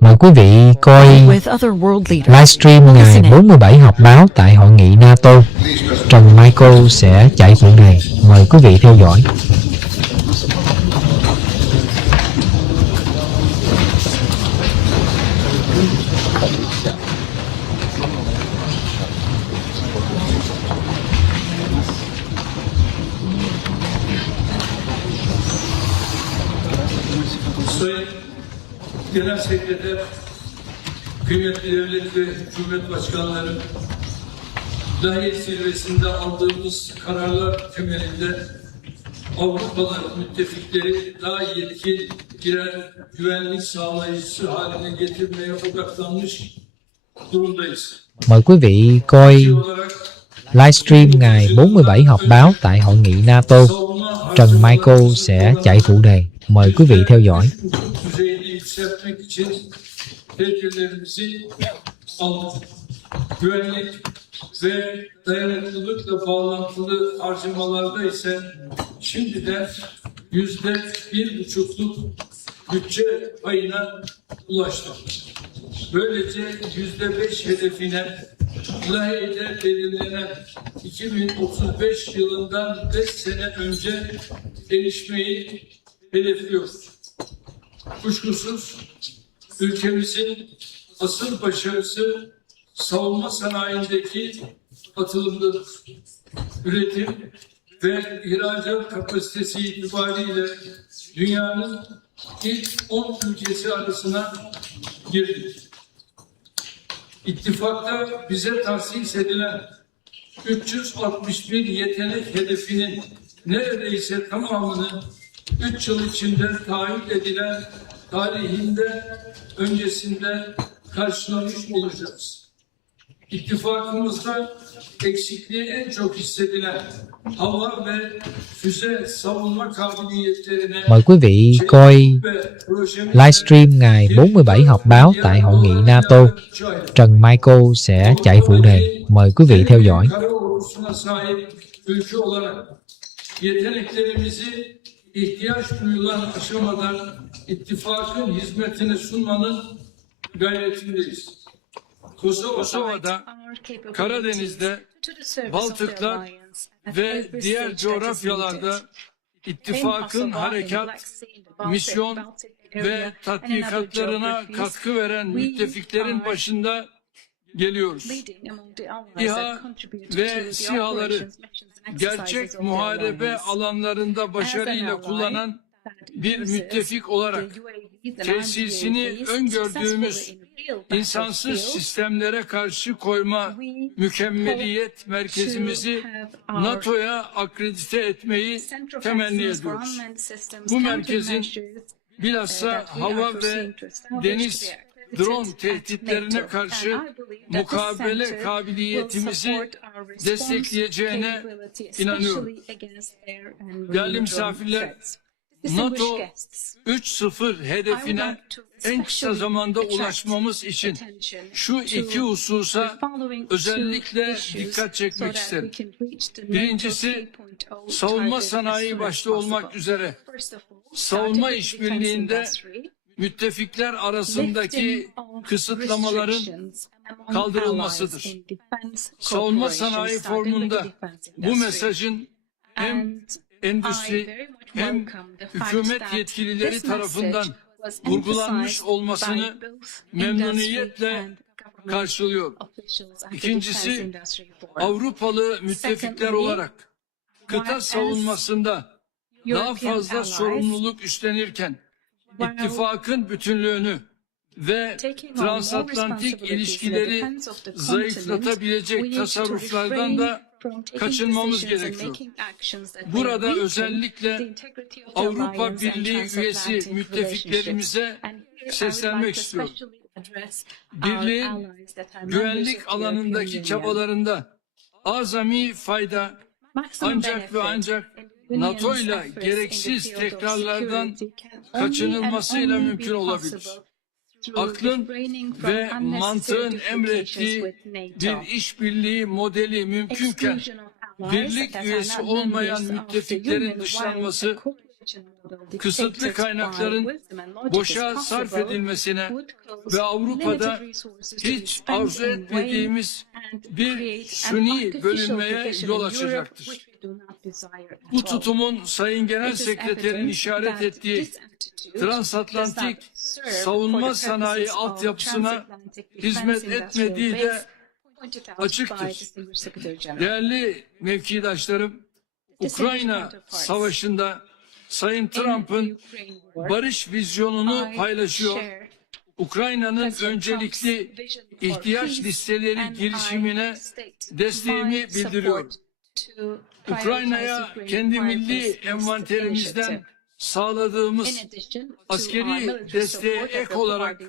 Mời quý vị coi livestream ngày 47 họp báo tại hội nghị NATO. Trần Michael sẽ chạy phụ đề. Mời quý vị theo dõi. Sayın Genel Sekreter, kıymetli devlet ve hükümet başkanları, Lahey zirvesinde aldığımız kararlar temelinde Avrupalı müttefikleri daha yetkin birer güvenlik sağlayıcısı haline getirmeye odaklanmış durumdayız. Mời quý vị coi livestream ngày 47 họp báo tại hội nghị NATO. Trần Michael sẽ chạy phụ đề. Mời quý vị theo dõi. Güvenlik ve dayanıklılıkla bağlantılı harcamalarda ise şimdiden %1,5'luk bütçe payına ulaştık. Böylece %5 hedefine Lahey'de belirlenen 2035 yılından 5 sene önce erişmeyi hedefliyoruz. Kuşkusuz ülkemizin asıl başarısı savunma sanayindeki atılımdadır. Üretim ve ihracat kapasitesi itibariyle dünyanın ilk 10 ülkesi arasına girdik. İttifakta bize tahsis edilen 361 yetenek hedefinin neredeyse tamamını 3 yıl içinde taahhüt edilen tarihinde öncesinde karşılamış olacağız. İttifakımızda eksikliği en çok hissedilen hava ve füze savunma kabiliyetlerine... Mời quý vị coi livestream ngày 47 họp báo tại hội nghị NATO. Trần Michael sẽ chạy phụ đề. Mời quý vị theo dõi. Ülke olarak yeteneklerimizi ihtiyaç duyulan aşamadan ittifakın hizmetine sunmanın gayretindeyiz. Kosova'da, Karadeniz'de, Baltıklar ve diğer coğrafyalarda ittifakın harekat, misyon ve tatbikatlarına katkı veren müttefiklerin başında geliyoruz. İHA ve SİHA'ları gerçek muharebe alanlarında başarıyla kullanan bir müttefik olarak tesisini öngördüğümüz insansız sistemlere karşı koyma mükemmeliyet merkezimizi NATO'ya akredite etmeyi temenni ediyoruz. Bu merkezin bilhassa hava ve deniz drone tehditlerine karşı mukabele kabiliyetimizi destekleyeceğine inanıyorum. Değerli misafirler, NATO 3.0 hedefine en kısa zamanda ulaşmamız için şu iki hususa özellikle dikkat çekmek isterim. Birincisi, savunma sanayi başta olmak üzere savunma işbirliğinde müttefikler arasındaki kısıtlamaların kaldırılmasıdır. Savunma sanayi formunda bu mesajın hem endüstri hem hükümet yetkilileri tarafından vurgulanmış olmasını memnuniyetle karşılıyor. İkincisi, Avrupalı müttefikler olarak kıta savunmasında daha fazla sorumluluk üstlenirken ittifakın bütünlüğünü ve transatlantik ilişkileri zayıflatabilecek tasarruflardan da kaçınmamız gerekiyor. Burada özellikle Avrupa Birliği üyesi müttefiklerimize seslenmek istiyorum. Birliğin güvenlik alanındaki çabalarında azami fayda ancak ve ancak NATO ile gereksiz tekrarlardan kaçınılmasıyla mümkün olabilir. Aklın ve mantığın emrettiği bir işbirliği modeli mümkünken birlik üyesi olmayan müttefiklerin dışlanması kısıtlı kaynakların boşa sarf edilmesine ve Avrupa'da hiç arzu etmediğimiz bir suni bölünmeye yol açacaktır. Bu tutumun Sayın Genel Sekreter'in işaret ettiği transatlantik savunma sanayi altyapısına hizmet etmediği de açıktır. Değerli mevkidaşlarım, Ukrayna Savaşı'nda Sayın Trump'ın barış vizyonunu paylaşıyor. Ukrayna'nın öncelikli ihtiyaç listeleri girişimine desteğimi bildiriyorum. Ukrayna'ya kendi milli envanterimizden sağladığımız askeri desteğe ek olarak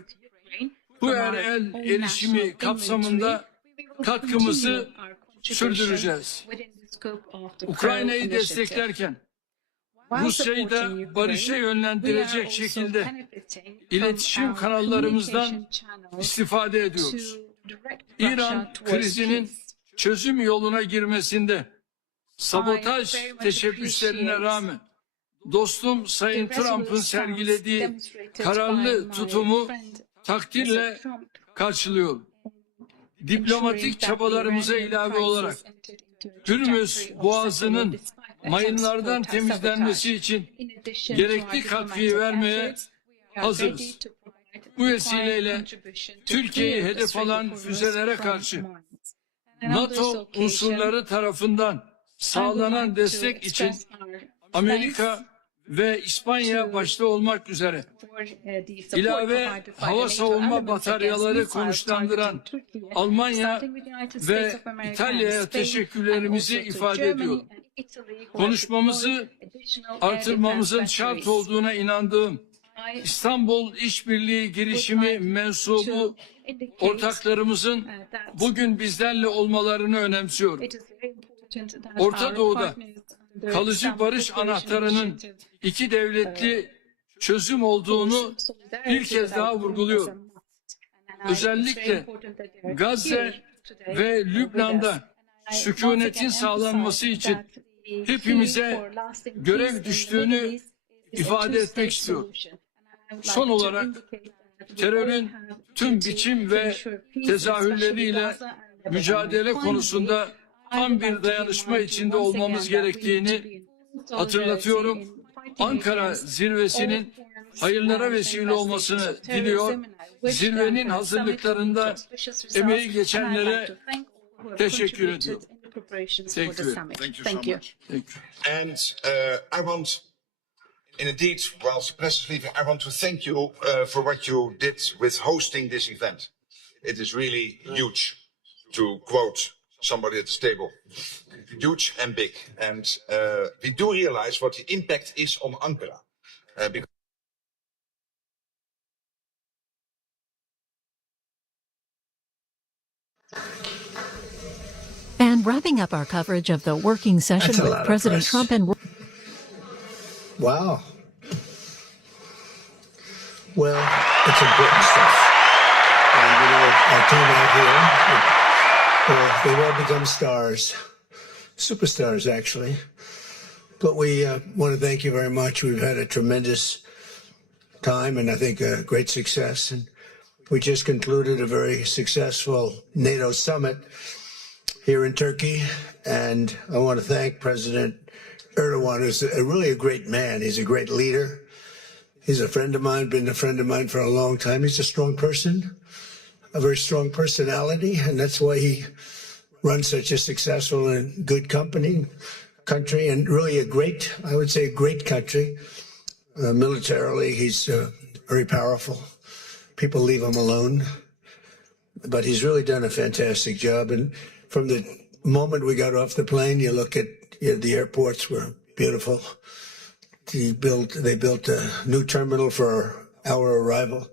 bu el erişimi kapsamında katkımızı sürdüreceğiz. Ukrayna'yı desteklerken Rusya'yı da barışa yönlendirecek şekilde iletişim kanallarımızdan istifade ediyoruz. İran krizinin çözüm yoluna girmesinde sabotaj teşebbüslerine rağmen dostum Sayın Trump'ın sergilediği kararlı tutumu takdirle karşılıyorum. Diplomatik çabalarımıza ilave olarak Hürmüz Boğazı'nın mayınlardan temizlenmesi için gerekli katkıyı vermeye hazırız. Bu vesileyle Türkiye'yi hedef alan füzelere karşı NATO unsurları tarafından sağlanan destek için Amerika ve İspanya başta olmak üzere ilave hava savunma bataryaları konuşlandıran Almanya ve İtalya'ya teşekkürlerimizi ifade ediyorum. Konuşmamızı artırmamızın şart olduğuna inandığım İstanbul İşbirliği girişimi mensubu ortaklarımızın bugün bizlerle olmalarını önemsiyorum. Orta Doğu'da kalıcı barış anahtarının iki devletli çözüm olduğunu bir kez daha vurguluyorum. Özellikle Gazze ve Lübnan'da sükunetin sağlanması için hepimize görev düştüğünü ifade etmek istiyorum. Son olarak terörün tüm biçim ve tezahürleriyle mücadele konusunda tam bir dayanışma içinde olmamız gerektiğini hatırlatıyorum. Ankara zirvesinin hayırlara vesile olmasını diliyor. Zirvenin hazırlıklarında emeği geçenlere teşekkür ediyorum. Thank you so much. Thank you. And I want, indeed, whilst the press is leaving, I want to thank you for what you did with hosting this event. It is really huge, to quote somebody at the table. Huge and big. And we do realize what the impact is on Ankara. Because And wrapping up our coverage of the working session That's a with lot of President press. Trump and Wow. Well, it's important stuff. And, you know, our team out here, they've all become stars. Superstars, actually. But we want to thank you very much. We've had a tremendous time and I think a great success. And we just concluded a very successful NATO summit here in Turkey. And I want to thank President Erdogan, who's really a great man. He's a great leader. He's a friend of mine, been a friend of mine for a long time. He's a strong person, a very strong personality, and that's why he runs such a successful and good country, and really a great, I would say, a great country. Militarily, he's very powerful. People leave him alone, but he's really done a fantastic job. And from the moment we got off the plane, you look at the airports were beautiful. They built a new terminal for our arrival.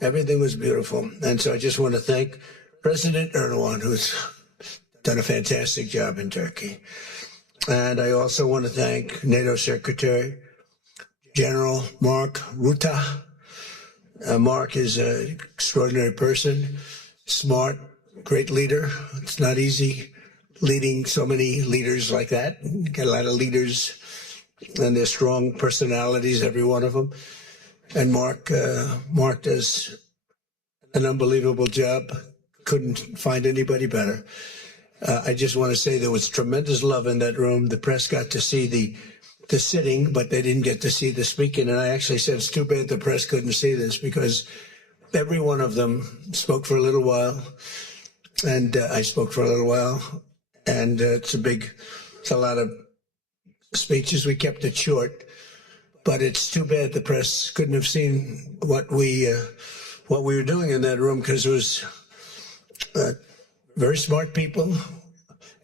Everything was beautiful. And so I just want to thank President Erdogan, who's done a fantastic job in Turkey. And I also want to thank NATO Secretary General Mark Rutte. Mark is an extraordinary person, smart, great leader. It's not easy leading so many leaders like that. Got a lot of leaders and they're strong personalities, every one of them. And Mark does an unbelievable job. Couldn't find anybody better. I just want to say there was tremendous love in that room. The press got to see the sitting, but they didn't get to see the speaking. And I actually said, it's too bad the press couldn't see this, because every one of them spoke for a little while, and I spoke for a little while. And it's a lot of speeches. We kept it short, but it's too bad the press couldn't have seen what we were doing in that room, because it was very smart people,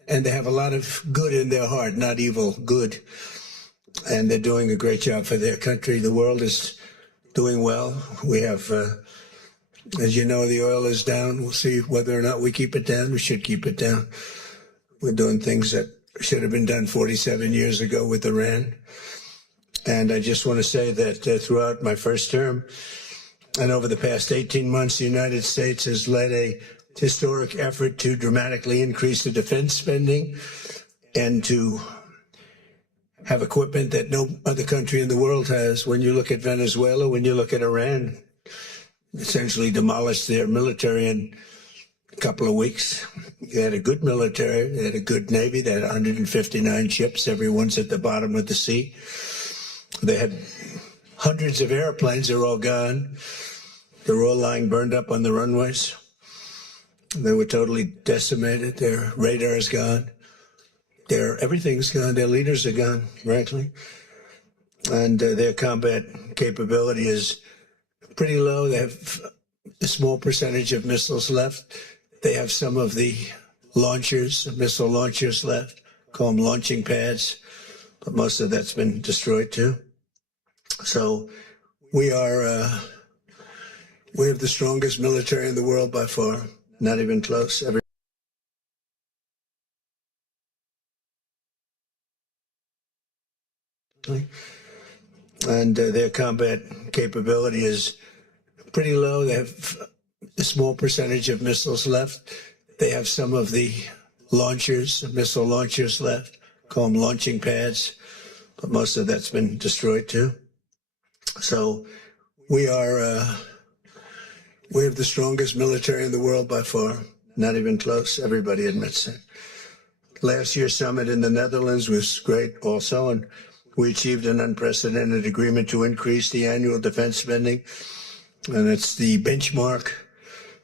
and they have a lot of good in their heart, not evil, good. And they're doing a great job for their country. The world is doing well. We have, as you know, the oil is down. We'll see whether or not we keep it down. We should keep it down. We're doing things that should have been done 47 years ago with Iran. And I just want to say that throughout my first term and over the past 18 months, the United States has led a historic effort to dramatically increase the defense spending and to have equipment that no other country in the world has. When you look at Venezuela, when you look at Iran, essentially demolished their military in a couple of weeks. They had a good military, they had a good navy, they had 159 ships, everyone's at the bottom of the sea. They had hundreds of airplanes, they're all gone. They're all lying burned up on the runways. They were totally decimated. Their radar is gone. Everything's gone. Their leaders are gone, frankly. And their combat capability is pretty low. They have a small percentage of missiles left. They have some of the launchers, missile launchers left, call them launching pads, but most of that's been destroyed too. So we have the strongest military in the world by far, not even close. And their combat capability is pretty low. They have a small percentage of missiles left. They have some of the launchers, missile launchers left, call them launching pads, but most of that's been destroyed too. So we have the strongest military in the world by far, not even close. Everybody admits it. Last year's summit in the Netherlands was great also, and we achieved an unprecedented agreement to increase the annual defense spending, and it's the benchmark,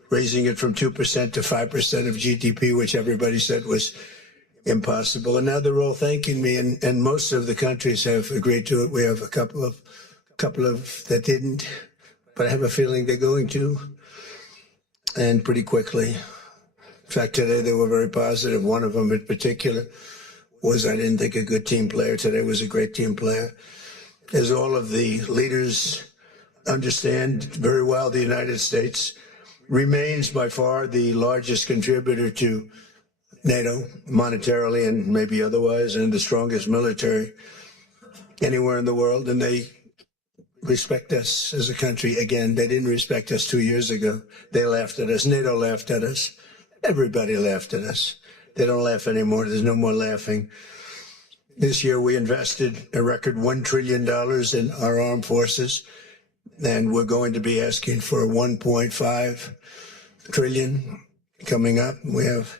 raising it from 2% to 5% of GDP, which everybody said was impossible. And now they're all thanking me, and most of the countries have agreed to it. We have a couple of that didn't, but I have a feeling they're going to, and pretty quickly. In fact, today they were very positive. One of them in particular was, I didn't think a good team player. Today was a great team player. As all of the leaders understand very well, the United States remains by far the largest contributor to NATO, monetarily and maybe otherwise, and the strongest military anywhere in the world. And they respect us as a country. Again, they didn't respect us 2 years ago. They laughed at us. NATO laughed at us. Everybody laughed at us. They don't laugh anymore. There's no more laughing. This year, we invested a record $1 trillion in our armed forces, and we're going to be asking for $1.5 trillion coming up. We have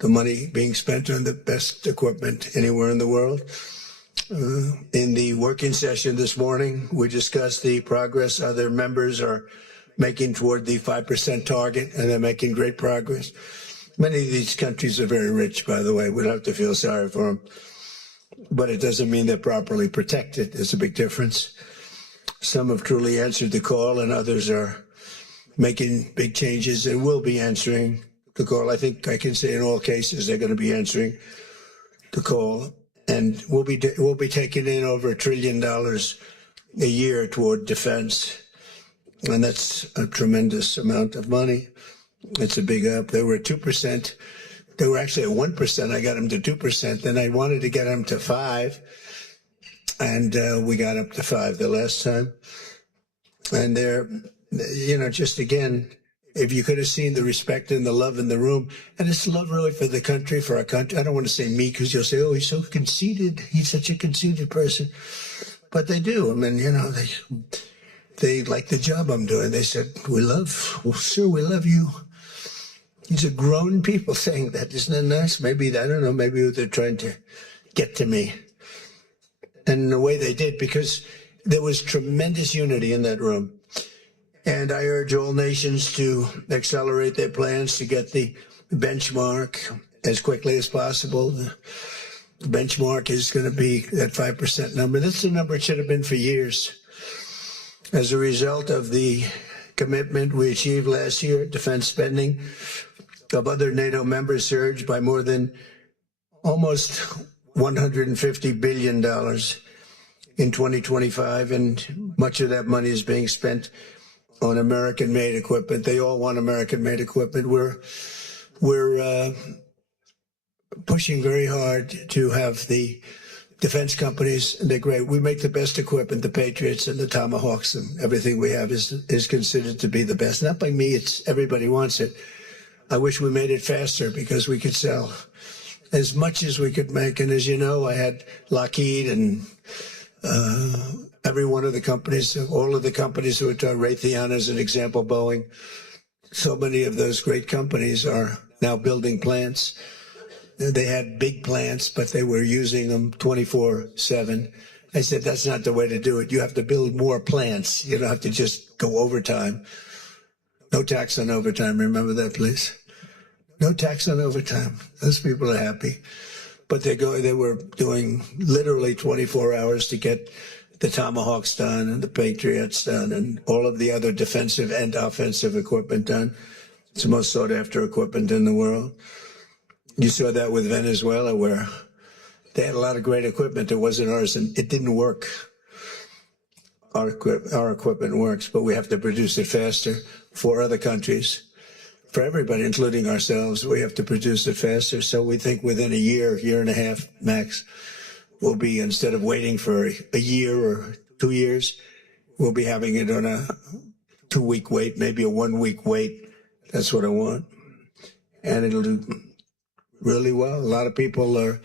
the money being spent on the best equipment anywhere in the world. In the working session this morning, we discussed the progress other members are making toward the 5% target, and they're making great progress. Many of these countries are very rich, by the way. We don't have to feel sorry for them. But it doesn't mean they're properly protected. There's a big difference. Some have truly answered the call, and others are making big changes and will be answering the call. I think I can say in all cases they're going to be answering the call. And we'll be taking in over $1 trillion a year toward defense. And that's a tremendous amount of money. It's a big up. They were at 2%. They were actually at 1%. I got them to 2%. Then I wanted to get them to 5%. And we got up to 5% the last time. And they're, just again, if you could have seen the respect and the love in the room, and it's love really for the country, for our country. I don't want to say me because you'll say, oh, he's so conceited. He's such a conceited person. But they do. I mean, you know, they like the job I'm doing. They said, sir, we love you. These are grown people saying that. Isn't that nice? Maybe, I don't know, maybe they're trying to get to me. And in the way they did, because there was tremendous unity in that room. And I urge all nations to accelerate their plans to get the benchmark as quickly as possible. The benchmark is going to be that 5% number. That's the number it should have been for years. As a result of the commitment we achieved last year, defense spending of other NATO members surged by more than almost $150 billion in 2025, and much of that money is being spent on American-made equipment. They all want American-made equipment. We're pushing very hard to have the defense companies. They're great. We make the best equipment. The Patriots and the Tomahawks and everything we have is considered to be the best. Not by me. It's everybody wants it. I wish we made it faster because we could sell as much as we could make. And as you know, I had Lockheed and every one of the companies, all of the companies who are Raytheon as an example, Boeing. So many of those great companies are now building plants. They had big plants, but they were using them 24/7. I said, that's not the way to do it. You have to build more plants. You don't have to just go overtime. No tax on overtime. Remember that, please? No tax on overtime. Those people are happy. But they were doing literally 24 hours to get the Tomahawks done and the Patriots done and all of the other defensive and offensive equipment done. It's the most sought after equipment in the world. You saw that with Venezuela, where they had a lot of great equipment. It wasn't ours, and it didn't work. Our equipment works, but we have to produce it faster for other countries. For everybody, including ourselves, we have to produce it faster. So we think within a year and a half max, we'll be, instead of waiting for a year or 2 years, we'll be having it on a 2-week wait, maybe a 1-week wait. That's what I want. And it'll do really well. A lot of people are,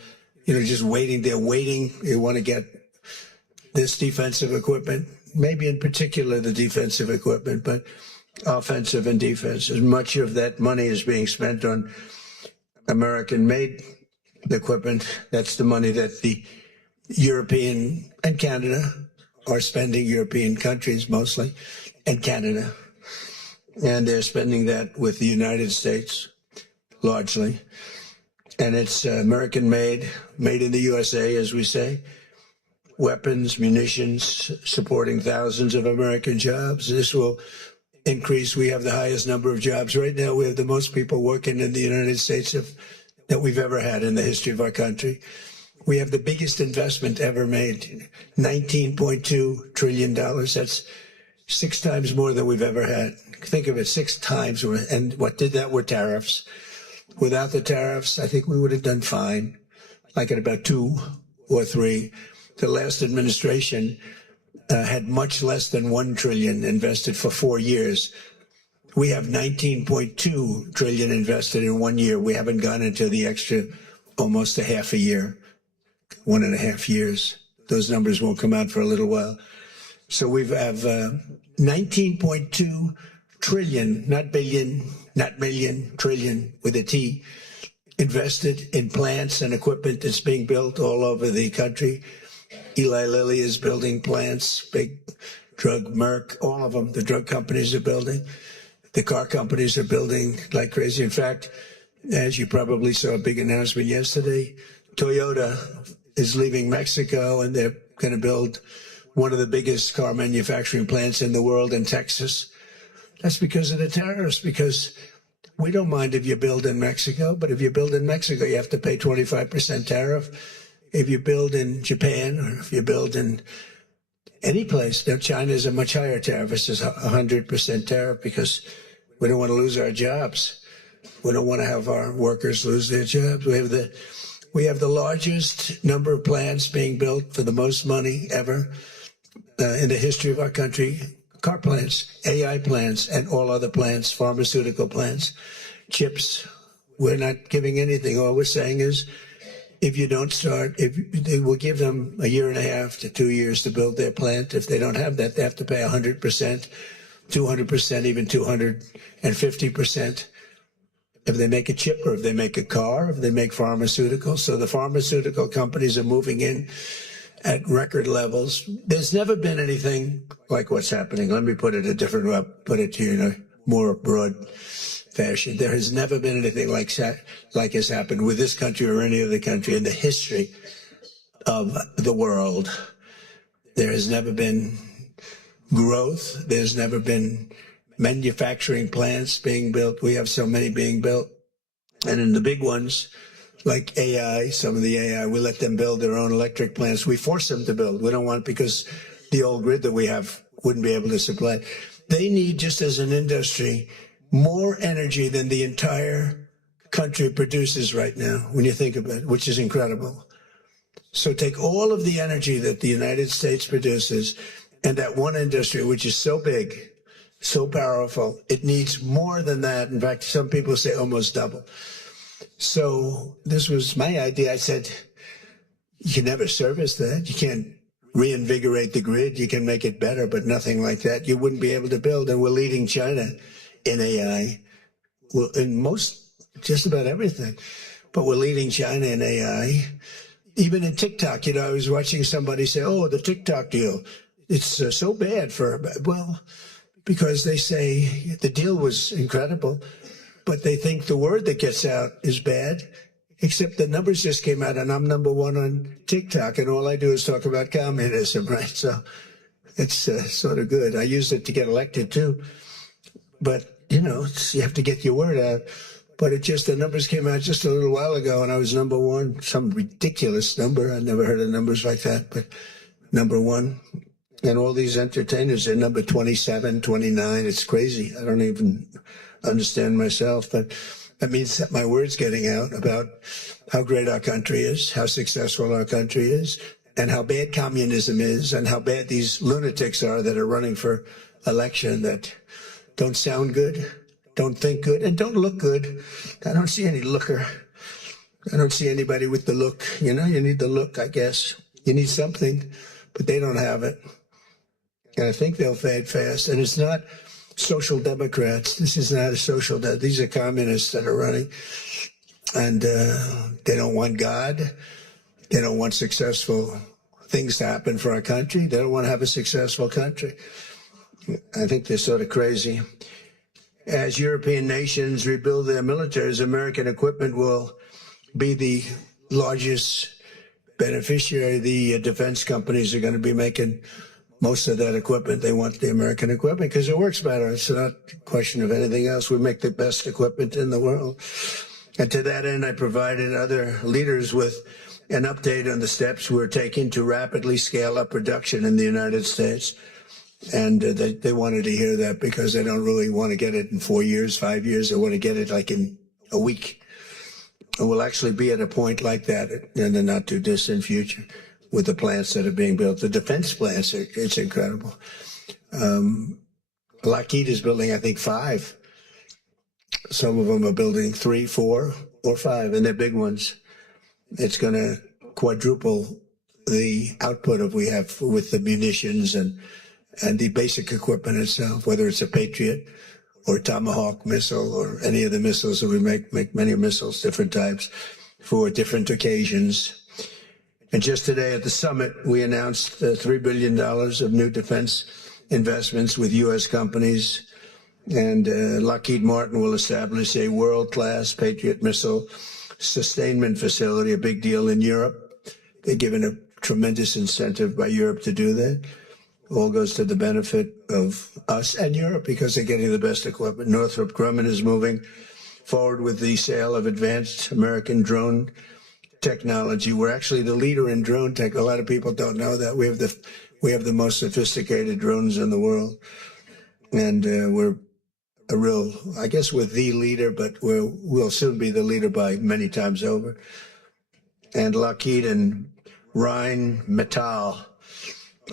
just waiting. They're waiting. They want to get this defensive equipment, maybe in particular the defensive equipment, but offensive and defensive. Much of that money is being spent on American-made equipment. That's the money that the European and Canada are spending, European countries mostly, and Canada. And they're spending that with the United States, largely. And it's American-made, made in the USA, as we say. Weapons, munitions, supporting thousands of American jobs. This will increase. We have the highest number of jobs. Right now, we have the most people working in the United States that we've ever had in the history of our country. We have the biggest investment ever made, $19.2 trillion. That's 6 times more than we've ever had. Think of it, 6 times. And what did that were tariffs. Without the tariffs, I think we would have done fine, like at about 2 or 3. The last administration had much less than $1 trillion invested for 4 years. We have $19.2 trillion invested in 1 year. We haven't gone into the extra almost a half a year, 1.5 years. Those numbers won't come out for a little while. So we have 19.2 trillion, not billion, not million, trillion with a T, invested in plants and equipment that's being built all over the country. Eli Lilly is building plants, big drug, Merck, all of them, the drug companies are building. The car companies are building like crazy. In fact, as you probably saw a big announcement yesterday, Toyota is leaving Mexico and they're going to build one of the biggest car manufacturing plants in the world in Texas. That's because of the tariffs, because we don't mind if you build in Mexico, but if you build in Mexico, you have to pay 25% tariff. If you build in Japan or if you build in any place, now China is a much higher tariff. It's just 100% tariff because we don't want to lose our jobs. We don't want to have our workers lose their jobs. We have the largest number of plants being built for the most money ever in the history of our country. car plants, AI plants, and all other plants, pharmaceutical plants, chips. We're not giving anything. All we're saying is, if you don't start, if they will give them a year and a half to 2 years to build their plant. If they don't have that, they have to pay 100%, 200%, even 250%. If they make a chip, or if they make a car, if they make pharmaceuticals. So the pharmaceutical companies are moving in at record levels. There's never been anything like what's happening. Let me put it a different way, put it to you in a more broad fashion. There has never been anything like has happened with this country or any other country in the history of the world. There has never been growth. There's never been manufacturing plants being built. We have so many being built. And in the big ones, like AI, some of the AI, we let them build their own electric plants. We force them to build. We don't want, because the old grid that we have wouldn't be able to supply. They need, just as an industry, more energy than the entire country produces right now, when you think about it, which is incredible. So take all of the energy that the United States produces, and that one industry, which is so big, so powerful, it needs more than that. In fact, some people say almost double. So this was my idea. I said, you can never service that. You can't reinvigorate the grid. You can make it better, but nothing like that. You wouldn't be able to build. And we're leading China in AI, well, in just about everything. But we're leading China in AI. Even in TikTok, you know, I was watching somebody say, oh, the TikTok deal, it's so bad for, well, because they say the deal was incredible, but they think the word that gets out is bad, except the numbers just came out, and I'm number one on TikTok, and all I do is talk about communism, right? So it's sort of good. I used it to get elected, too. But, you know, you have to get your word out. But the numbers came out just a little while ago, and I was number one, some ridiculous number. I never heard of numbers like that, but number one. And all these entertainers are number 27, 29. It's crazy. I don't even understand myself, but that means that my word's getting out about how great our country is, how successful our country is, and how bad communism is, and how bad these lunatics are that are running for election that don't sound good, don't think good, and don't look good. I don't see any looker. I don't see anybody with the look. You know, you need the look, I guess. You need something, but they don't have it. And I think they'll fade fast. And it's not social democrats. This is not a social these are communists that are running. And they don't want God. They don't want successful things to happen for our country. They don't want to have a successful country. I think they're sort of crazy. As European nations rebuild their militaries, American equipment will be the largest beneficiary. The defense companies are going to be making most of that equipment. They want the American equipment because it works better. It's not a question of anything else. We make the best equipment in the world. And to that end, I provided other leaders with an update on the steps we're taking to rapidly scale up production in the United States. And they wanted to hear that because they don't really want to get it in 4 years, 5 years. They want to get it like in a week. And we'll actually be at a point like that in the not too distant future with the plants that are being built. The defense plants, it's incredible. Lockheed is building, I think, 5. Some of them are building 3, 4, or 5, and they're big ones. It's going to quadruple the output of we have with the munitions and the basic equipment itself, whether it's a Patriot or Tomahawk missile or any of the missiles that we make many missiles, different types, for different occasions. And just today at the summit, we announced $3 billion of new defense investments with U.S. companies. And Lockheed Martin will establish a world-class Patriot missile sustainment facility, a big deal in Europe. They're given a tremendous incentive by Europe to do that. All goes to the benefit of us and Europe because they're getting the best equipment. Northrop Grumman is moving forward with the sale of advanced American drone technology. We're actually the leader in drone tech. A lot of people don't know that. We have the most sophisticated drones in the world. And we're a real, I guess we're the leader, but we'll soon be the leader by many times over. And Lockheed and Rheinmetall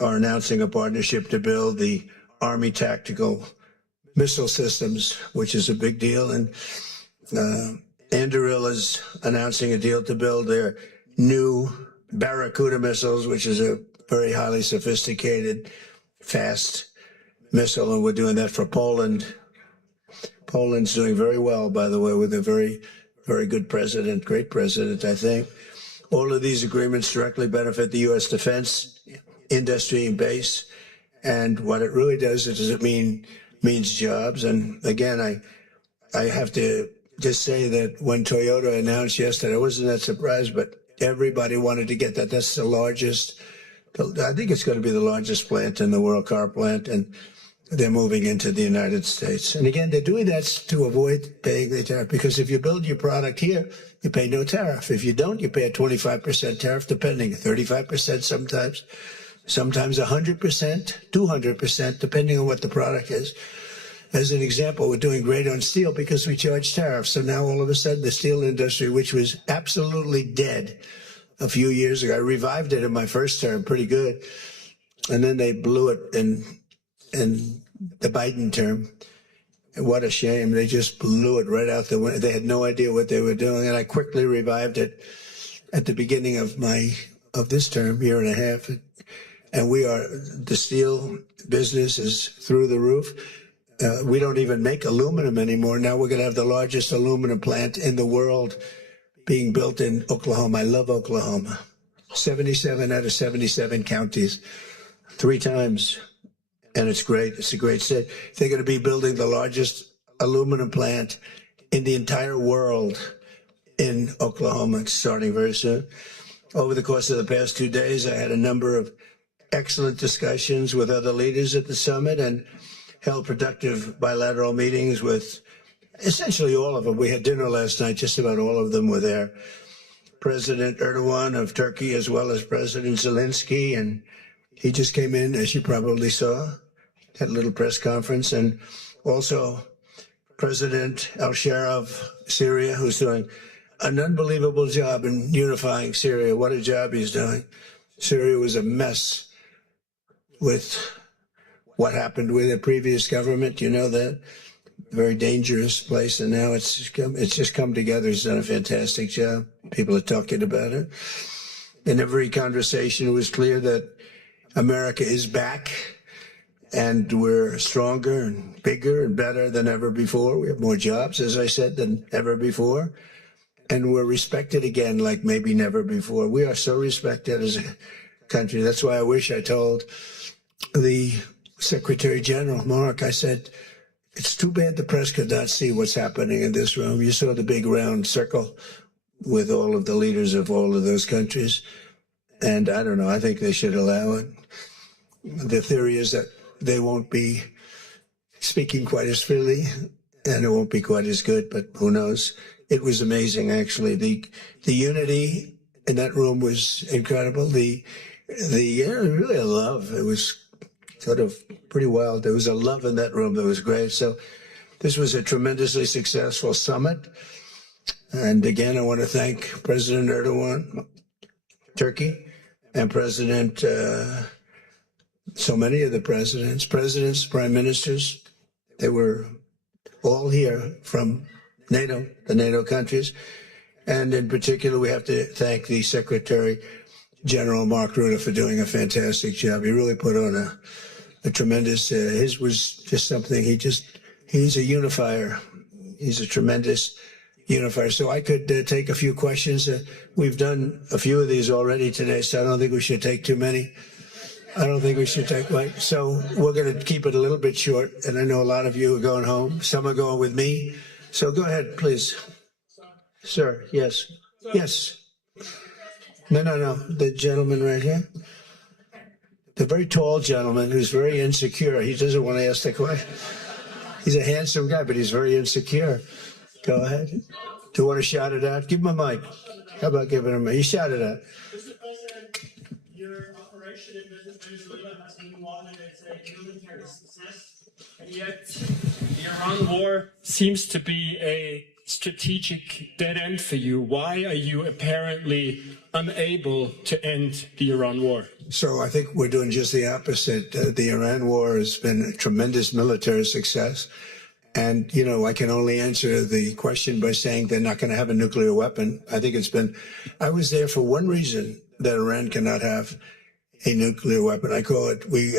are announcing a partnership to build the Army tactical missile systems, which is a big deal. And Anduril is announcing a deal to build their new Barracuda missiles, which is a very highly sophisticated, fast missile. And we're doing that for Poland. Poland's doing very well, by the way, with a very, very good president, great president, I think. All of these agreements directly benefit the U.S. defense industry and base. And what it really does is it means jobs. And again, I have to just say that when Toyota announced yesterday, I wasn't that surprised, but everybody wanted to get that. That's the largest, I think it's going to be the largest plant in the world, car plant, and they're moving into the United States. And again, they're doing that to avoid paying the tariff, because if you build your product here, you pay no tariff. If you don't, you pay a 25% tariff, depending, 35% sometimes 100%, 200%, depending on what the product is. As an example, we're doing great on steel because we charge tariffs. So now all of a sudden the steel industry, which was absolutely dead a few years ago, I revived it in my first term, pretty good. And then they blew it in the Biden term. And what a shame. They just blew it right out the window. They had no idea what they were doing. And I quickly revived it at the beginning of this term, year and a half. And the steel business is through the roof. We don't even make aluminum anymore. Now we're going to have the largest aluminum plant in the world being built in Oklahoma. I love Oklahoma. 77 out of 77 counties, 3 times. And it's great. It's a great state. They're going to be building the largest aluminum plant in the entire world in Oklahoma. It's starting very soon. Over the course of the past 2 days, I had a number of excellent discussions with other leaders at the summit and held productive bilateral meetings with essentially all of them. We had dinner last night. Just about all of them were there. President Erdogan of Turkey, as well as President Zelensky. And he just came in, as you probably saw, had a little press conference. And also President al-Shara of Syria, who's doing an unbelievable job in unifying Syria. What a job he's doing. Syria was a mess with what happened with the previous government. You know that. Very dangerous place. And now it's just come together. He's done a fantastic job. People are talking about it. In every conversation, it was clear that America is back. And we're stronger and bigger and better than ever before. We have more jobs, as I said, than ever before. And we're respected again like maybe never before. We are so respected as a country. That's why I wish I told the Secretary General, Mark, I said, it's too bad the press could not see what's happening in this room. You saw the big round circle with all of the leaders of all of those countries. And I don't know, I think they should allow it. The theory is that they won't be speaking quite as freely, and it won't be quite as good, but who knows? It was amazing, actually. The unity in that room was incredible. Really a love. It was sort of pretty wild. There was a love in that room that was great. So this was a tremendously successful summit. And again, I want to thank President Erdogan, Turkey, and so many of the presidents, prime ministers. They were all here from NATO, the NATO countries. And in particular, we have to thank the Secretary General Mark Rutte for doing a fantastic job. He really put on a tremendous, his was just something, he's a unifier. He's a tremendous unifier. So I could take a few questions. We've done a few of these already today, so I don't think we should take too many. I don't think we should take, so we're going to keep it a little bit short. And I know a lot of you are going home. Some are going with me. So go ahead, please. Sir, yes. Yes. No. The gentleman right here. The very tall gentleman who's very insecure. He doesn't want to ask the question. He's a handsome guy, but he's very insecure. Go ahead. Do you want to shout it out? Give him a mic. How about giving him a mic? You shout it out. Mr. President, your operation in Venezuela has been lauded as a military success, and yet the Iran war seems to be a strategic dead end for you? Why are you apparently unable to end the Iran war? So I think we're doing just the opposite. The Iran war has been a tremendous military success. And, you know, I can only answer the question by saying they're not going to have a nuclear weapon. I think I was there for one reason, that Iran cannot have a nuclear weapon. I call it, we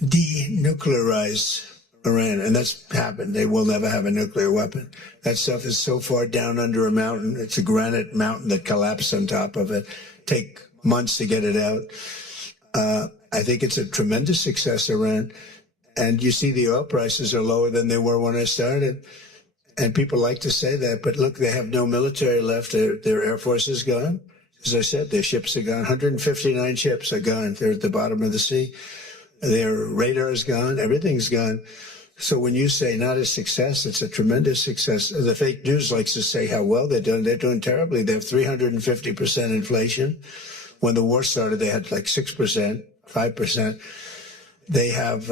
denuclearize Iran, and that's happened. They will never have a nuclear weapon. That stuff is so far down under a mountain. It's a granite mountain that collapsed on top of it. Take months to get it out. I think it's a tremendous success, Iran. And you see the oil prices are lower than they were when I started. And people like to say that, but look, they have no military left. Their Air Force is gone. As I said, their ships are gone. 159 ships are gone. They're at the bottom of the sea. Their radar is gone. Everything's gone. So when you say not a success, it's a tremendous success. The fake news likes to say how well they're doing. They're doing terribly. They have 350% inflation. When the war started, they had like 6%, 5%. They have,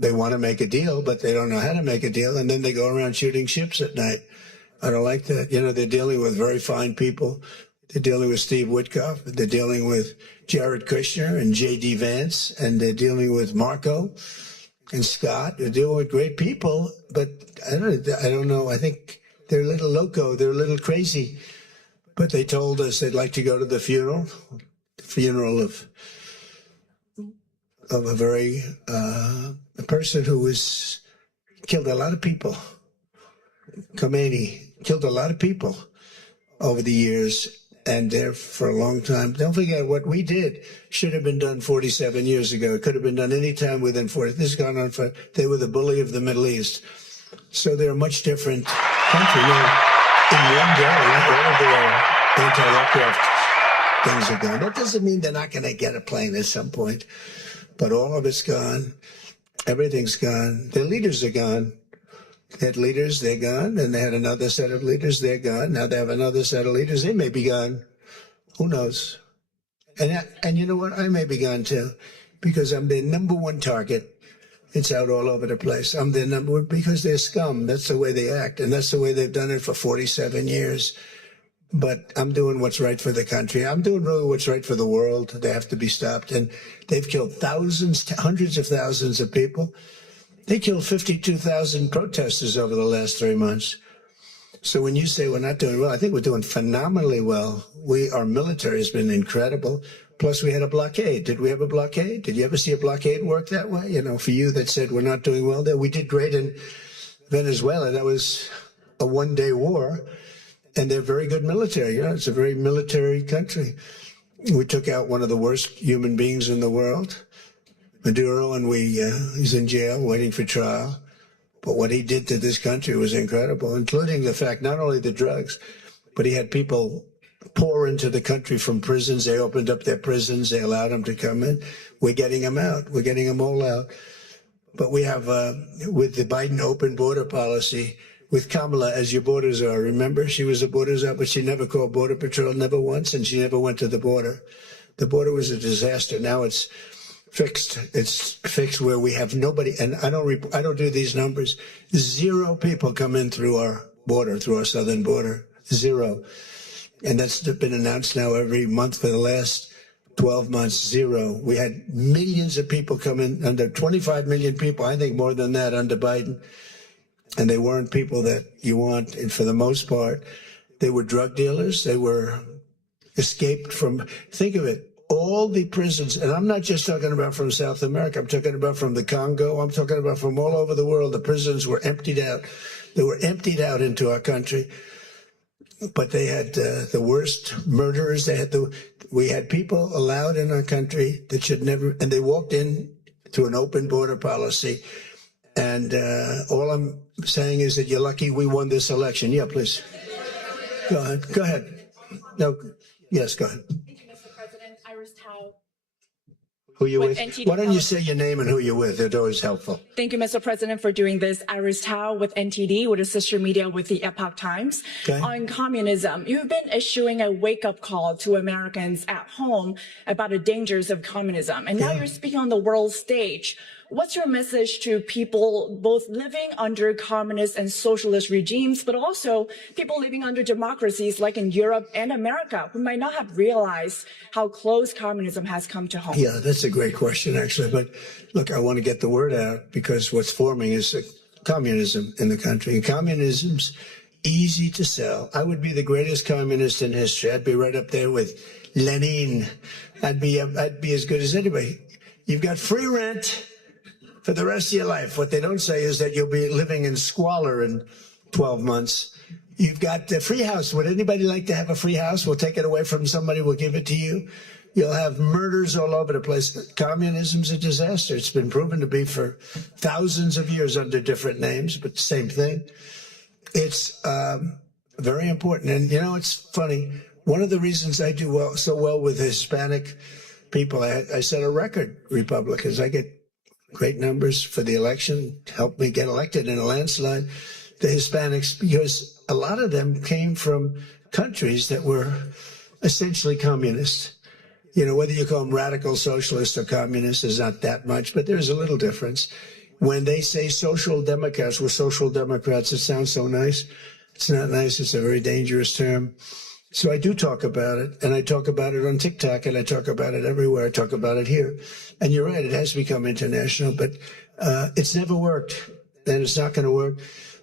they want to make a deal, but they don't know how to make a deal. And then they go around shooting ships at night. I don't like that. You know, they're dealing with very fine people. They're dealing with Steve Witkoff. They're dealing with Jared Kushner and J.D. Vance. And they're dealing with Marco and Scott. They're dealing with great people. But I don't know. I think they're a little loco. They're a little crazy. But they told us they'd like to go to the funeral of a very, a person who was killed a lot of people. Khomeini killed a lot of people over the years, and there for a long time. Don't forget, what we did should have been done 47 years ago. It could have been done any time within 40. This has gone on for, they were the bully of the Middle East. So they're a much different country now. In one day, all of their anti-aircraft things are gone. That doesn't mean they're not going to get a plane at some point. But all of it's gone. Everything's gone. Their leaders are gone. They had leaders, they're gone. And they had another set of leaders, they're gone. Now they have another set of leaders, they may be gone. Who knows? And you know what? I may be gone too, because I'm their number one target. It's out all over the place. I'm their number one because they're scum. That's the way they act. And that's the way they've done it for 47 years. But I'm doing what's right for the country. I'm doing really what's right for the world. They have to be stopped. And they've killed thousands, hundreds of thousands of people. They killed 52,000 protesters over the last 3 months. So when you say we're not doing well, I think we're doing phenomenally well. Our military has been incredible. Plus, we had a blockade. Did we have a blockade? Did you ever see a blockade work that way? You know, for you that said we're not doing well there, we did great in Venezuela. That was a one-day war. And they're very good military. You know, it's a very military country. We took out one of the worst human beings in the world, Maduro, and he's in jail waiting for trial. But what he did to this country was incredible, including the fact, not only the drugs, but he had people pour into the country from prisons. They opened up their prisons. They allowed them to come in. We're getting them out. We're getting them all out. But we have, with the Biden open border policy, with Kamala as your border czar. Remember, she was a border czar, but she never called Border Patrol, never once, and she never went to the border. The border was a disaster. Now it's fixed. It's fixed where we have nobody, and I don't do these numbers. 0 people come in through our border, through our southern border. 0. And that's been announced now every month for the last 12 months. 0. We had millions of people come in, under 25 million people, I think more than that under Biden. And they weren't people that you want, and for the most part, they were drug dealers. They were escaped from, think of it, all the prisons, and I'm not just talking about from South America, I'm talking about from the Congo, I'm talking about from all over the world. The prisons were emptied out. They were emptied out into our country. But they had the worst murderers. We had people allowed in our country that should never, and they walked in to an open border policy. And all I'm saying is that you're lucky we won this election. Yeah, please. Go ahead. Go ahead. No. Yes, go ahead. Thank you, Mr. President. Iris Tao. Who you with? NTD Why don't you say your name and who you're with? It's always helpful. Thank you, Mr. President, for doing this. Iris Tao with NTD, with a sister media with the Epoch Times. Okay. On communism, you've been issuing a wake-up call to Americans at home about the dangers of communism. And now you're speaking on the world stage. What's your message to people both living under communist and socialist regimes, but also people living under democracies like in Europe and America who might not have realized how close communism has come to home? Yeah, that's a great question, actually. But look, I want to get the word out because what's forming is communism in the country. And communism's easy to sell. I would be the greatest communist in history. I'd be right up there with Lenin. I'd be as good as anybody. You've got free rent for the rest of your life. What they don't say is that you'll be living in squalor in 12 months. You've got the free house. Would anybody like to have a free house? We'll take it away from somebody. We'll give it to you. You'll have murders all over the place. Communism's a disaster. It's been proven to be for thousands of years under different names, but same thing. It's very important. And, you know, it's funny. One of the reasons I do so well with Hispanic people, I set a record, Republicans. I get great numbers for the election, helped me get elected in a landslide. The Hispanics, because a lot of them came from countries that were essentially communist. You know, whether you call them radical socialists or communists is not that much, but there's a little difference. When they say social democrats, we're social democrats, it sounds so nice. It's not nice. It's a very dangerous term. So I do talk about it, and I talk about it on TikTok, and I talk about it everywhere. I talk about it here. And you're right, it has become international, but it's never worked, and it's not going to work.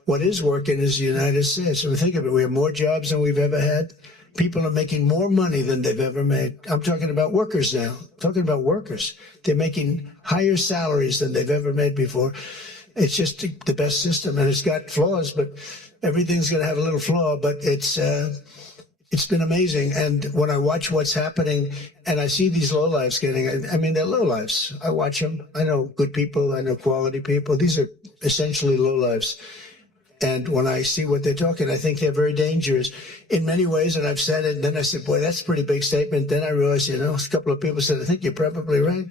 What is working is the United States. And think of it, we have more jobs than we've ever had. People are making more money than they've ever made. I'm talking about workers now. I'm talking about workers. They're making higher salaries than they've ever made before. It's just the best system, and it's got flaws, but everything's going to have a little flaw, but it's been amazing. And when I watch what's happening and I see these lowlifes I mean, they're lowlifes. I watch them. I know good people. I know quality people. These are essentially lowlifes. And when I see what they're talking, I think they're very dangerous in many ways. And I've said it. And then I said, boy, that's a pretty big statement. Then I realized, you know, a couple of people said, I think you're probably right.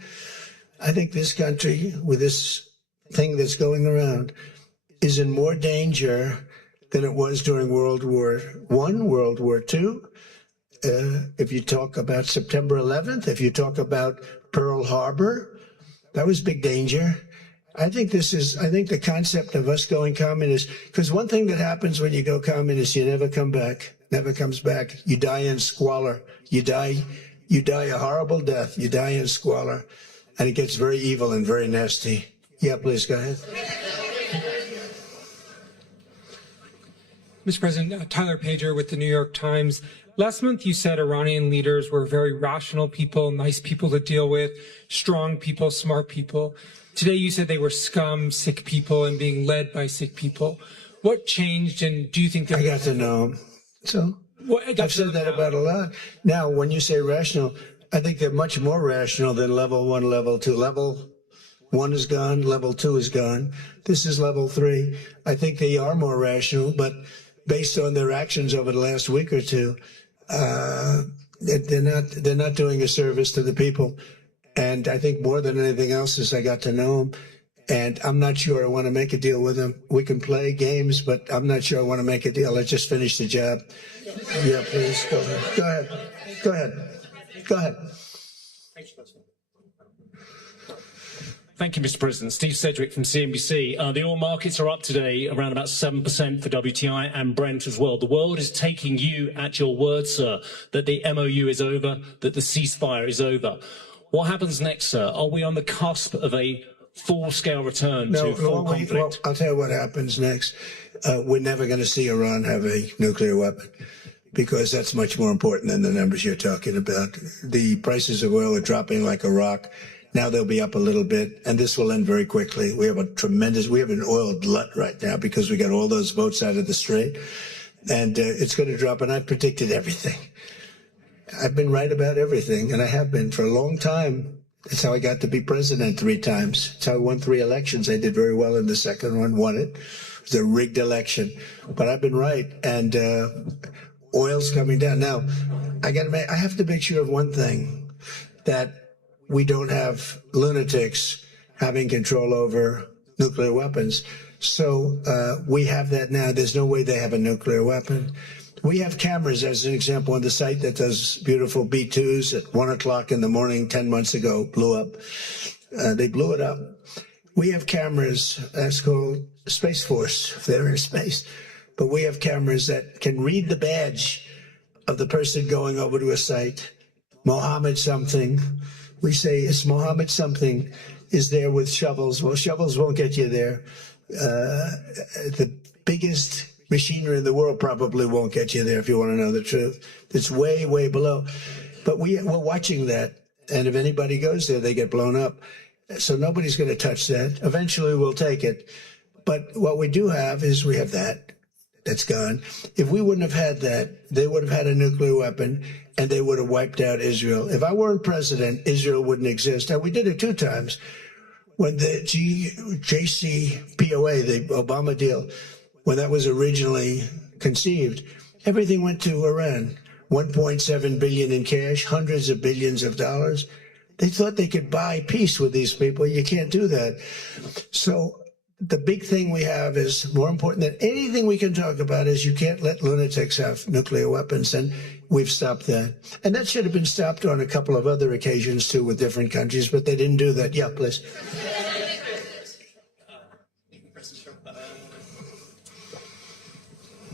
I think this country, with this thing that's going around, is in more danger than it was during World War I, World War II. If you talk about September 11th, if you talk about Pearl Harbor, that was big danger. I think the concept of us going communist, because one thing that happens when you go communist, you never come back, never comes back. You die in squalor. You die a horrible death. You die in squalor. And it gets very evil and very nasty. Yeah, please go ahead. Mr. President, Tyler Pager with the New York Times. Last month, you said Iranian leaders were very rational people, nice people to deal with, strong people, smart people. Today, you said they were scum, sick people, and being led by sick people. What changed, and do you think that... I got to know them. So I've said that about a lot. Now, when you say rational, I think they're much more rational than level 1, level 2. Level 1 is gone, level 2 is gone. This is level 3. I think they are more rational, but based on their actions over the last week or two, they're not doing a service to the people. And I think more than anything else is I got to know them. And I'm not sure I want to make a deal with them. We can play games, but I'm not sure I want to make a deal. Let's just finish the job. Yeah, please. Go ahead. Go ahead. Go ahead. Go ahead. Thank you, Mr. President. Steve Sedgwick from CNBC. The oil markets are up today, around about 7% for WTI and Brent as well. The world is taking you at your word, sir, that the MOU is over, that the ceasefire is over. What happens next, sir? Are we on the cusp of a full-scale return to full conflict? Well, I'll tell you what happens next. We're never going to see Iran have a nuclear weapon, because that's much more important than the numbers you're talking about. The prices of oil are dropping like a rock. Now they'll be up a little bit, and this will end very quickly. We have an oil glut right now because we got all those boats out of the strait, and it's going to drop, and I've predicted everything. I've been right about everything, and I have been for a long time. That's how I got to be president 3 times. That's how I won 3 elections. I did very well in the second one, won it. It was a rigged election, but I've been right, and oil's coming down. Now, I have to make sure of one thing, that we don't have lunatics having control over nuclear weapons. So we have that now. There's no way they have a nuclear weapon. We have cameras, as an example, on the site that does beautiful B-2s at 1 o'clock in the morning 10 months ago, blew up. They blew it up. We have cameras, that's called Space Force, if they're in space. But we have cameras that can read the badge of the person going over to a site. Mohammed something. We say it's Mohammed something is there with shovels. Well, shovels won't get you there. The biggest machinery in the world probably won't get you there, if you want to know the truth. It's way, way below. But we're watching that. And if anybody goes there, they get blown up. So nobody's going to touch that. Eventually, we'll take it. But what we do have is we have that. That's gone. If we wouldn't have had that, they would have had a nuclear weapon, and they would have wiped out Israel. If I weren't president, Israel wouldn't exist. Now, we did it 2 times. When the JCPOA, the Obama deal, when that was originally conceived, everything went to Iran. 1.7 billion in cash, hundreds of billions of dollars. They thought they could buy peace with these people. You can't do that. So the big thing we have is more important than anything we can talk about is you can't let lunatics have nuclear weapons. And we've stopped that. And that should have been stopped on a couple of other occasions, too, with different countries, but they didn't do that. Yeah, please.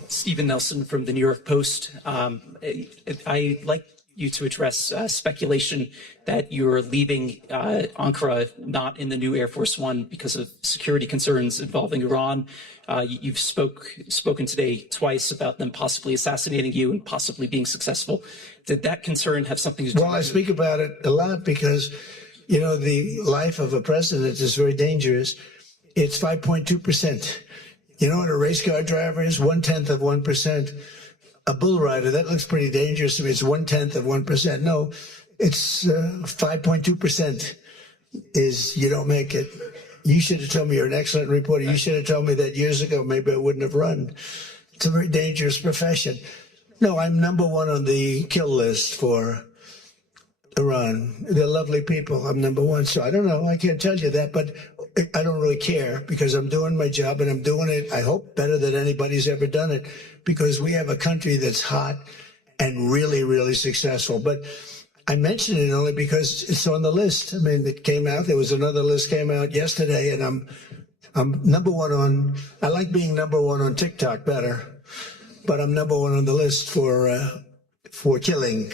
Stephen Nelson from the New York Post. I'd like you to address speculation that you're leaving Ankara not in the new Air Force One because of security concerns involving Iran. You've spoken today twice about them possibly assassinating you and possibly being successful. Did that concern have something to do with it? Well, I speak about it a lot because, you know, the life of a president is very dangerous. It's 5.2%. You know what a race car driver is? 1/10 of 1%. A bull rider, that looks pretty dangerous to me. It's 1/10 of 1%. No, it's 5.2% is you don't make it. You should have told me you're an excellent reporter. You should have told me that years ago. Maybe I wouldn't have run. It's a very dangerous profession. No, I'm #1 on the kill list for Iran. They're lovely people. I'm #1. So I don't know. I can't tell you that, but I don't really care because I'm doing my job and I'm doing it, I hope, better than anybody's ever done it because we have a country that's hot and really, really successful. But I mention it only because it's on the list. I mean, it came out. There was another list came out yesterday, and I'm #1 on. I like being #1 on TikTok better, but I'm #1 on the list for killing.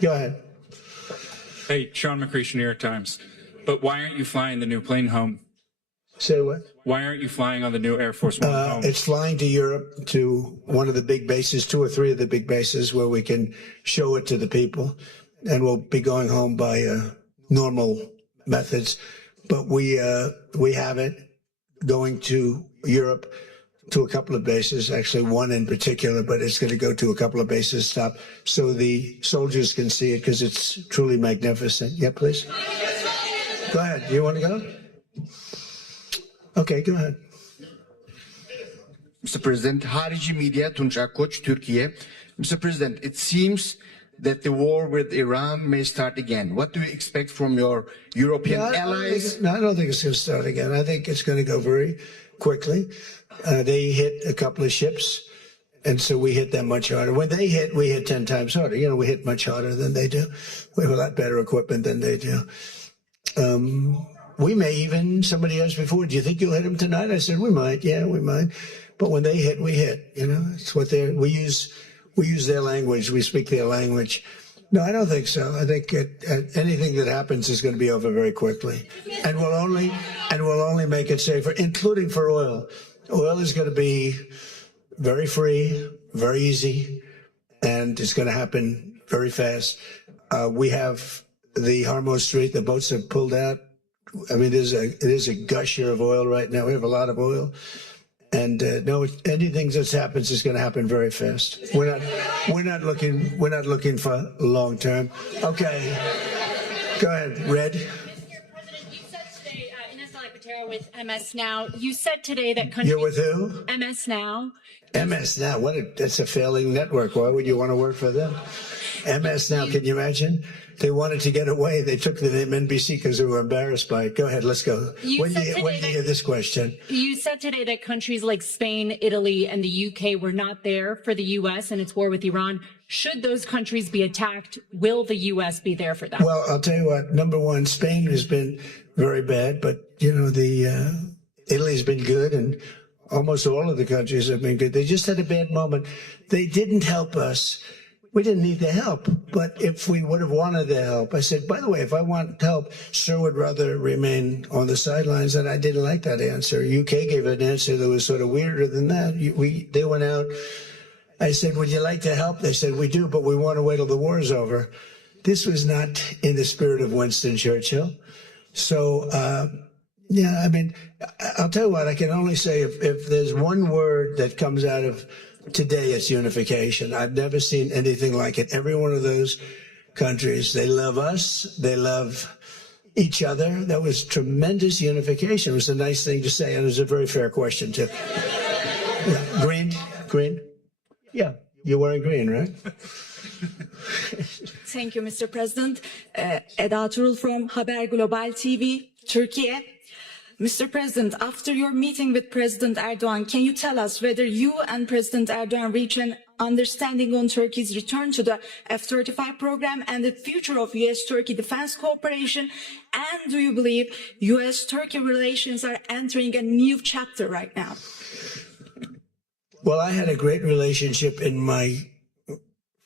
Go ahead. Hey, Sean McCreesh, New York Times. But why aren't you flying the new plane home? Say what? Why aren't you flying on the new Air Force One home? It's flying to Europe, to one of the big bases, 2 or 3 of the big bases where we can show it to the people. And we'll be going home by normal methods. But we have it going to Europe, to a couple of bases, actually 1 in particular, but it's going to go to a couple of bases, stop, so the soldiers can see it because it's truly magnificent. Yeah, please. Go ahead. You want to go? Okay, go ahead. Mr. President, Harici Media, Tunç Akkoç, Türkiye. Mr. President, it seems that the war with Iran may start again. What do you expect from your European allies? I don't think it's going to start again. I think it's going to go very quickly. They hit a couple of ships, and so we hit them much harder. When they hit, we hit 10 times harder. You know, we hit much harder than they do. We have a lot better equipment than they do. We may even, somebody asked before, do you think you'll hit them tonight? I said, we might. Yeah, we might. But when they hit, we hit. You know, it's what we use their language. We speak their language. No, I don't think so. I think anything that happens is going to be over very quickly, and we'll only make it safer, including for oil. Oil is going to be very free, very easy, and it's going to happen very fast. We have the Hormuz Strait. The boats have pulled out. I mean, it is a gusher of oil right now. We have a lot of oil. And no, anything that happens is going to happen very fast. We're not looking for long term. Okay, go ahead, Red. Mr. President, you said today, Ines Patera with MS Now. You said today that countries. You're with who? MS Now. MS Now. That's a failing network. Why would you want to work for them? MS Now, can you imagine? They wanted to get away. They took the name NBC because they were embarrassed by it. Go ahead, let's go. When do you hear this question? You said today that countries like Spain, Italy, and the UK were not there for the U.S. and its war with Iran. Should those countries be attacked, will the U.S. be there for them? Well, I'll tell you what. Number one, Spain has been very bad, but, you know, Italy's been good, and almost all of the countries have been good. They just had a bad moment. They didn't help us. We didn't need the help, but if we would have wanted the help, I said, by the way, if I want help, sir would rather remain on the sidelines, and I didn't like that answer. UK gave an answer that was sort of weirder than that. They went out. I said, would you like to help? They said, we do, but we want to wait till the war is over. This was not in the spirit of Winston Churchill. So, yeah, I mean, I'll tell you what, I can only say if there's one word that comes out of today, it's unification. I've never seen anything like it. Every one of those countries, they love us, they love each other. That was tremendous unification. It was a nice thing to say, and it was a very fair question, too. Yeah. Green? Yeah, you're wearing green, right? Thank you, Mr. President. Eda Turul from Haber Global TV, Turkey. Mr. President, after your meeting with President Erdogan, can you tell us whether you and President Erdogan reach an understanding on Turkey's return to the F-35 program and the future of U.S.-Turkey defense cooperation? And do you believe U.S.-Turkey relations are entering a new chapter right now? Well, I had a great relationship in my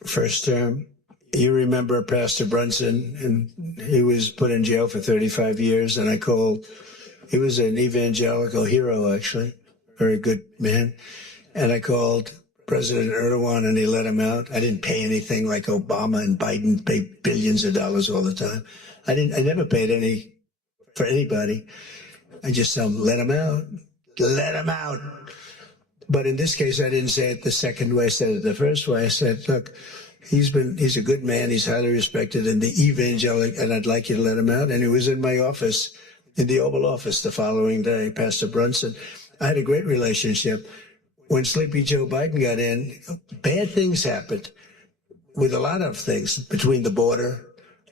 first term. You remember Pastor Brunson, and he was put in jail for 35 years, and I called. He was an evangelical hero, actually, very good man. And I called President Erdogan, and he let him out. I didn't pay anything like Obama and Biden pay billions of dollars all the time. I never paid any for anybody. I just let him out. Let him out. But in this case, I didn't say it the second way. I said it the first way. I said, look, he's a good man. He's highly respected in the evangelical, and I'd like you to let him out. And he was in my office, in the Oval Office the following day, Pastor Brunson. I had a great relationship. When Sleepy Joe Biden got in, bad things happened with a lot of things between the border.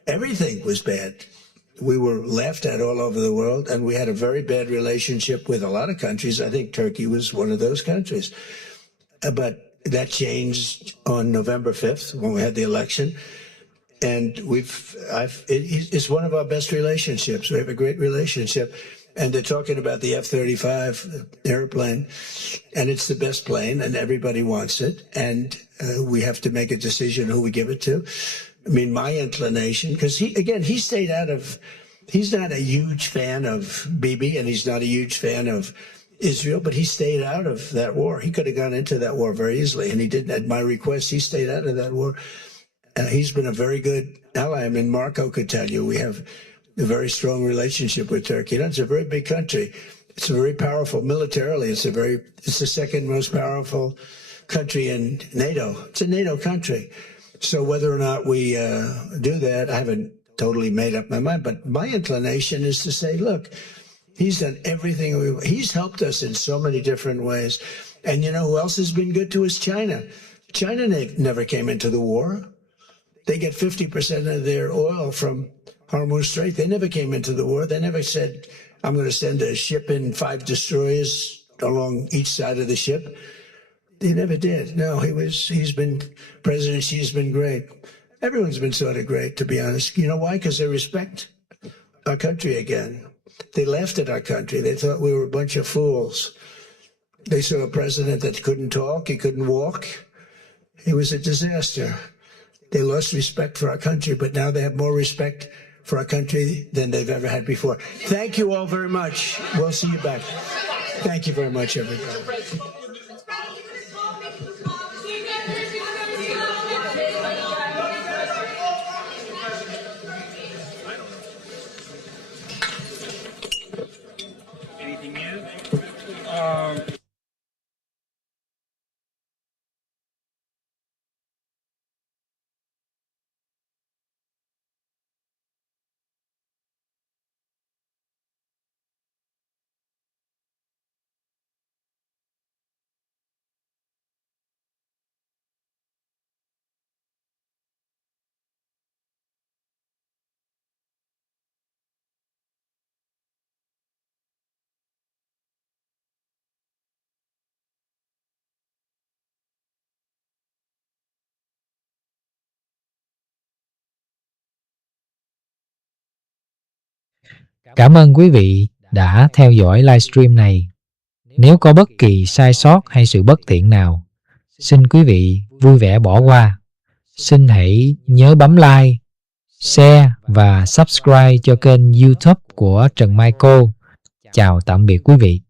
Everything was bad. We were laughed at all over the world, and we had a very bad relationship with a lot of countries. I think Turkey was one of those countries. But that changed on November 5th when we had the election. And it's one of our best relationships. We have a great relationship. And they're talking about the F-35 airplane, and it's the best plane, and everybody wants it. And we have to make a decision who we give it to. I mean, my inclination, because he stayed out of, he's not a huge fan of Bibi, and he's not a huge fan of Israel, but he stayed out of that war. He could have gone into that war very easily, and he didn't. At my request, he stayed out of that war. He's been a very good ally. I mean, Marco could tell you we have a very strong relationship with Turkey. It's a very big country. It's a very powerful militarily. It's the second most powerful country in NATO. It's a NATO country. So whether or not we do that, I haven't totally made up my mind. But my inclination is to say, look, he's done everything. He's helped us in so many different ways. And you know who else has been good to us? China. China never came into the war. They get 50% of their oil from Hormuz Strait. They never came into the war. They never said, I'm going to send a ship in 5 destroyers along each side of the ship. They never did. No, President Xi's been great. Everyone's been sort of great, to be honest. You know why? Because they respect our country again. They laughed at our country. They thought we were a bunch of fools. They saw a president that couldn't talk, he couldn't walk. It was a disaster. They lost respect for our country, but now they have more respect for our country than they've ever had before. Thank you all very much. We'll see you back. Thank you very much, everybody. Anything new? Cảm ơn quý vị đã theo dõi livestream này. Nếu có bất kỳ sai sót hay sự bất tiện nào, xin quý vị vui vẻ bỏ qua. Xin hãy nhớ bấm like, share và subscribe cho kênh YouTube của Trần Michael. Chào tạm biệt quý vị.